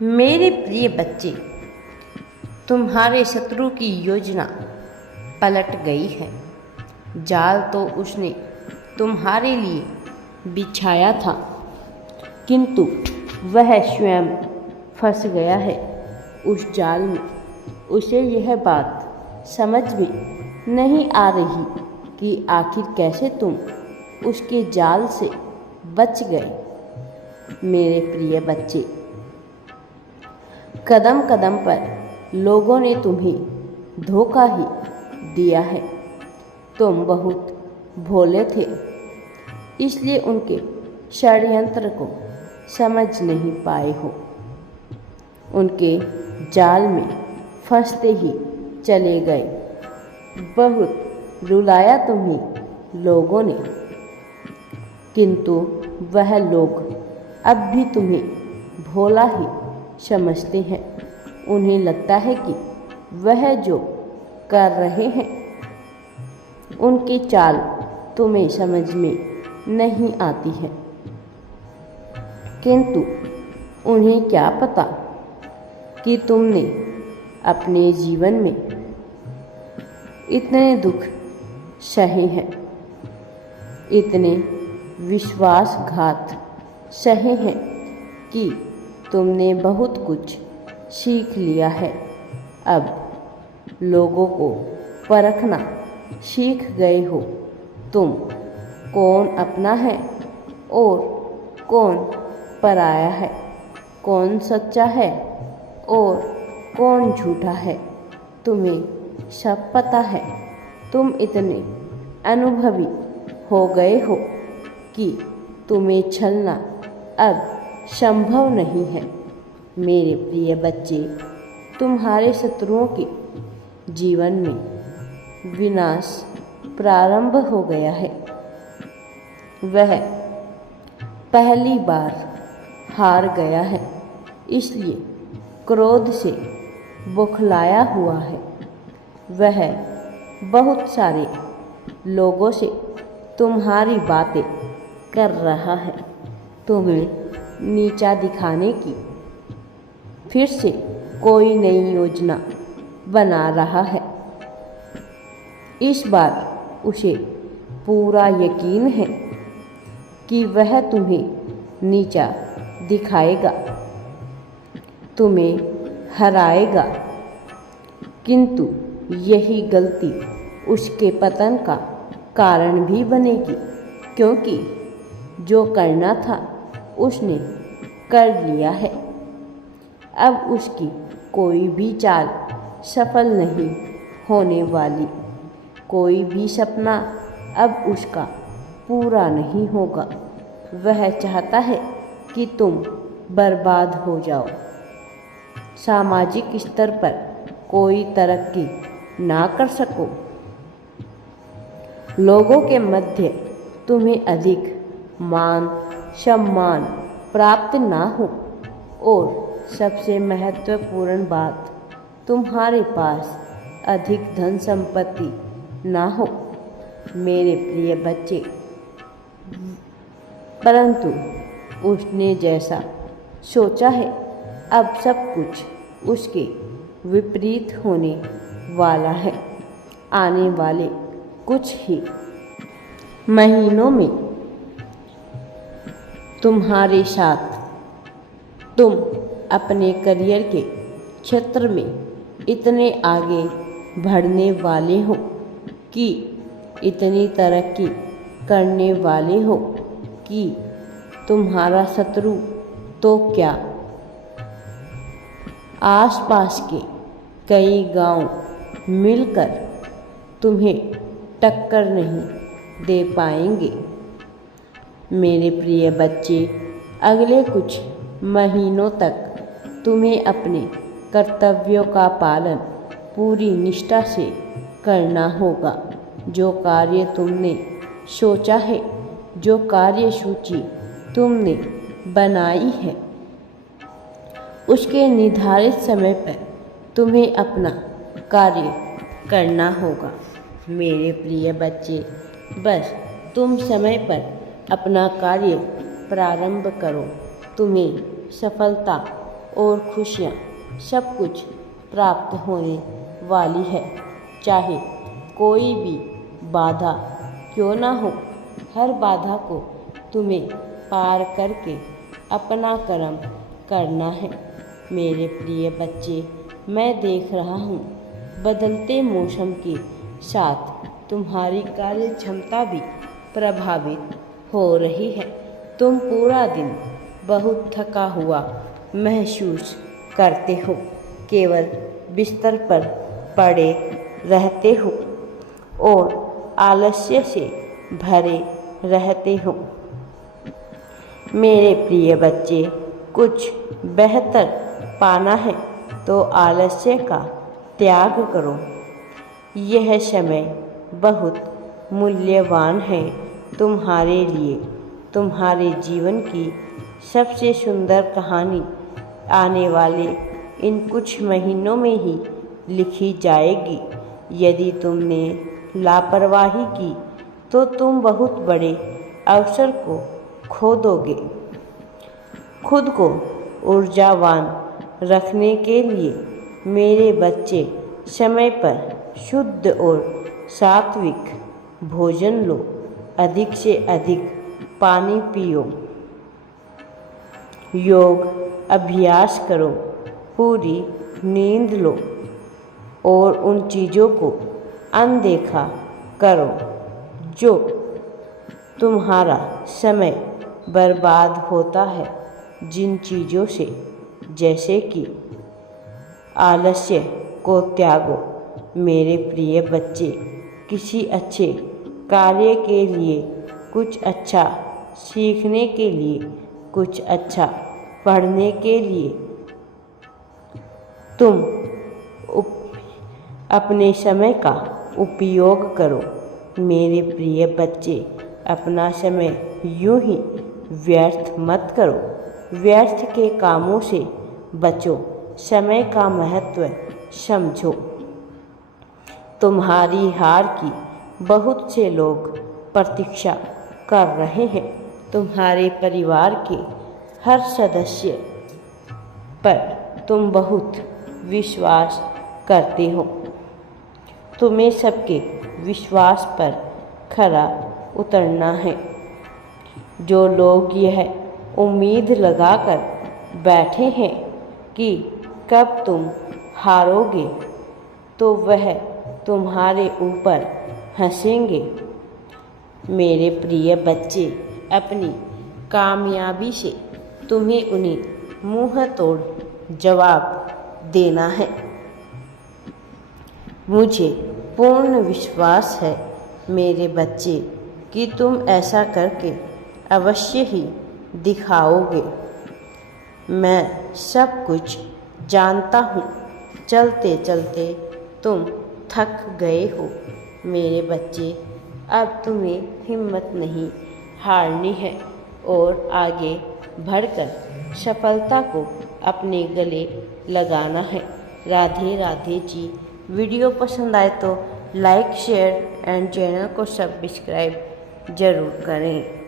मेरे प्रिय बच्चे, तुम्हारे शत्रु की योजना पलट गई है। जाल तो उसने तुम्हारे लिए बिछाया था, किंतु वह स्वयं फंस गया है उस जाल में। उसे यह बात समझ में नहीं आ रही कि आखिर कैसे तुम उसके जाल से बच गए। मेरे प्रिय बच्चे, कदम कदम पर लोगों ने तुम्हें धोखा ही दिया है। तुम बहुत भोले थे, इसलिए उनके षड्यंत्र को समझ नहीं पाए हो। उनके जाल में फंसते ही चले गए। बहुत रुलाया तुम्हें लोगों ने, किंतु वह लोग अब भी तुम्हें भोला ही समझते हैं। उन्हें लगता है कि वह जो कर रहे हैं उनकी चाल तुम्हें समझ में नहीं आती है, किंतु उन्हें क्या पता कि तुमने अपने जीवन में इतने दुख सहे हैं, इतने विश्वासघात सहे हैं कि तुमने बहुत कुछ सीख लिया है। अब लोगों को परखना सीख गए हो। तुम कौन अपना है और कौन पराया है, कौन सच्चा है और कौन झूठा है, तुम्हें सब पता है। तुम इतने अनुभवी हो गए हो कि तुम्हें छलना अब संभव नहीं है। मेरे प्रिय बच्चे, तुम्हारे शत्रुओं के जीवन में विनाश प्रारंभ हो गया है। वह पहली बार हार गया है, इसलिए क्रोध से बौखलाया हुआ है। वह बहुत सारे लोगों से तुम्हारी बातें कर रहा है, तुम्हें नीचा दिखाने की फिर से कोई नई योजना बना रहा है। इस बार उसे पूरा यकीन है कि वह तुम्हें नीचा दिखाएगा, तुम्हें हराएगा, किंतु यही गलती उसके पतन का कारण भी बनेगी, क्योंकि जो करना था उसने कर लिया है। अब उसकी कोई भी चाल सफल नहीं होने वाली। कोई भी सपना अब उसका पूरा नहीं होगा। वह चाहता है कि तुम बर्बाद हो जाओ। सामाजिक स्तर पर कोई तरक्की ना कर सको, लोगों के मध्य तुम्हें अधिक मान सम्मान प्राप्त ना हो, और सबसे महत्वपूर्ण बात, तुम्हारे पास अधिक धन संपत्ति ना हो। मेरे प्रिय बच्चे, परंतु उसने जैसा सोचा है अब सब कुछ उसके विपरीत होने वाला है। आने वाले कुछ ही महीनों में तुम्हारे साथ तुम अपने करियर के क्षेत्र में इतने आगे बढ़ने वाले हो कि इतनी तरक्की करने वाले हो कि तुम्हारा शत्रु तो क्या, आसपास के कई गांव मिलकर तुम्हें टक्कर नहीं दे पाएंगे। मेरे प्रिय बच्चे, अगले कुछ महीनों तक तुम्हें अपने कर्तव्यों का पालन पूरी निष्ठा से करना होगा। जो कार्य तुमने सोचा है, जो कार्य सूची तुमने बनाई है, उसके निर्धारित समय पर तुम्हें अपना कार्य करना होगा। मेरे प्रिय बच्चे, बस तुम समय पर अपना कार्य प्रारंभ करो। तुम्हें सफलता और खुशियाँ सब कुछ प्राप्त होने वाली है। चाहे कोई भी बाधा क्यों ना हो, हर बाधा को तुम्हें पार करके अपना कर्म करना है। मेरे प्रिय बच्चे, मैं देख रहा हूँ बदलते मौसम के साथ तुम्हारी कार्य क्षमता भी प्रभावित हो रही है। तुम पूरा दिन बहुत थका हुआ महसूस करते हो, केवल बिस्तर पर पड़े रहते हो और आलस्य से भरे रहते हो। मेरे प्रिय बच्चे, कुछ बेहतर पाना है तो आलस्य का त्याग करो। यह समय बहुत मूल्यवान है तुम्हारे लिए। तुम्हारे जीवन की सबसे सुंदर कहानी आने वाले इन कुछ महीनों में ही लिखी जाएगी। यदि तुमने लापरवाही की तो तुम बहुत बड़े अवसर को खो दोगे। खुद को ऊर्जावान रखने के लिए मेरे बच्चे समय पर शुद्ध और सात्विक भोजन लो, अधिक से अधिक पानी पियो, योग अभ्यास करो, पूरी नींद लो और उन चीज़ों को अनदेखा करो जो तुम्हारा समय बर्बाद होता है। जिन चीज़ों से, जैसे कि आलस्य को त्यागो। मेरे प्रिय बच्चे, किसी अच्छे कार्य के लिए, कुछ अच्छा सीखने के लिए, कुछ अच्छा पढ़ने के लिए तुम अपने समय का उपयोग करो। मेरे प्रिय बच्चे, अपना समय यूं ही व्यर्थ मत करो। व्यर्थ के कामों से बचो, समय का महत्व समझो। तुम्हारी हार की बहुत से लोग प्रतीक्षा कर रहे हैं। तुम्हारे परिवार के हर सदस्य पर तुम बहुत विश्वास करते हो। तुम्हें सबके विश्वास पर खरा उतरना है। जो लोग यह उम्मीद लगाकर बैठे हैं कि कब तुम हारोगे, तो वह तुम्हारे ऊपर हंसेंगे। मेरे प्रिय बच्चे, अपनी कामयाबी से तुम्हें उन्हें मुंह तोड़ जवाब देना है। मुझे पूर्ण विश्वास है मेरे बच्चे कि तुम ऐसा करके अवश्य ही दिखाओगे। मैं सब कुछ जानता हूँ। चलते चलते तुम थक गए हो। मेरे बच्चे, अब तुम्हें हिम्मत नहीं हारनी है और आगे बढ़कर सफलता को अपने गले लगाना है। राधे राधे जी। वीडियो पसंद आए तो लाइक, शेयर एंड चैनल को सब्सक्राइब ज़रूर करें।